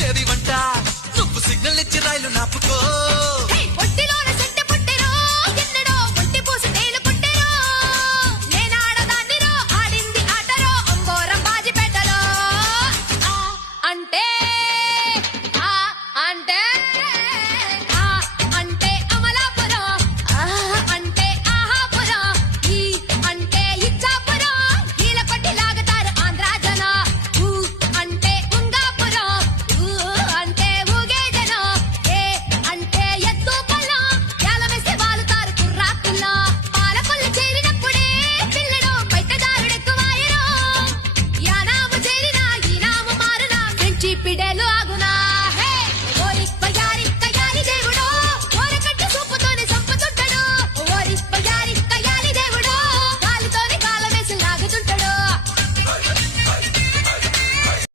baby వంట నువ్వు signal ఇచ్చి రైలు నాపుకో ఒట్టిలోన సెంట పుట్టెరో ఎన్నడో ఒట్టి పూసి తేలు పుట్టెరో నేనాడదాన్నిరో ఆడింది ఆటరో అంబోరం బాజిపేటలో అంటే అంటే అంటే అమలాపురం అంటే ఆహాపురం ఈ అంటే ఇచ్చాపురం ఈల కొట్టి లాగతారు ఆంధ్ర జన ఊ అంటే ఉంగాపురం ఊ అంటే ఊగే జనం ఏ అంటే ఎత్తు పొలం యాలమేసి వాలుతారు కుర్రాకుల్లా పాలకొల్లు చేరినప్పుడే పిల్లడు బయటదారుడెక్కువాయరో యానాము చేరినా ఈనాము మారునా ఫ్రెండ్షిప్ పిడేలో